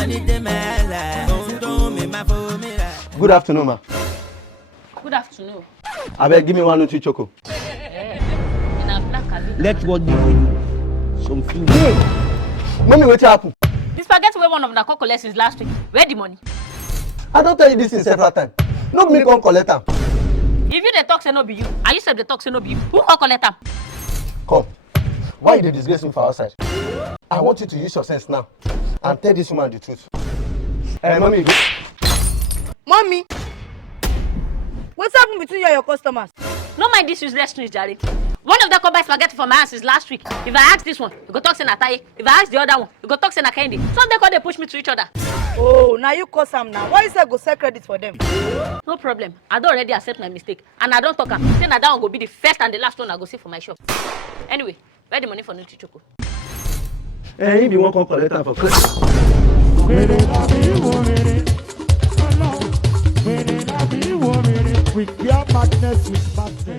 Good afternoon, ma. Good afternoon. I beg, give me 1 or 2 choco. Let what give you some food. Mommy, what happened? The spaghetti where one of the cocoa since last week. Where the money? I don't tell you this in several times. No me come collect am. If you the talk say no be you, and you said the talk say no be you, who can collect them? Come. Why you dey disgrace me for outside? I want you to use your sense now and tell this woman the truth. Mommy. Mommy, what's happened between you and your customers? No mind this useless news, Jerry. One of them come buy spaghetti for my house since last week. If I ask this one, you go talk say na Taye. If I ask the other one, you go talk say na Kendi. Some they call they push me to each other. Oh, now you cause them now. Why you say go sell credit for them? No problem. I don't already accept my mistake. And I don't talk am. Say na that one go be the first and the last one I go see for my shop. Anyway, where the money for Nutri Choco? If you want come collect am for credit. With your madness, with madness.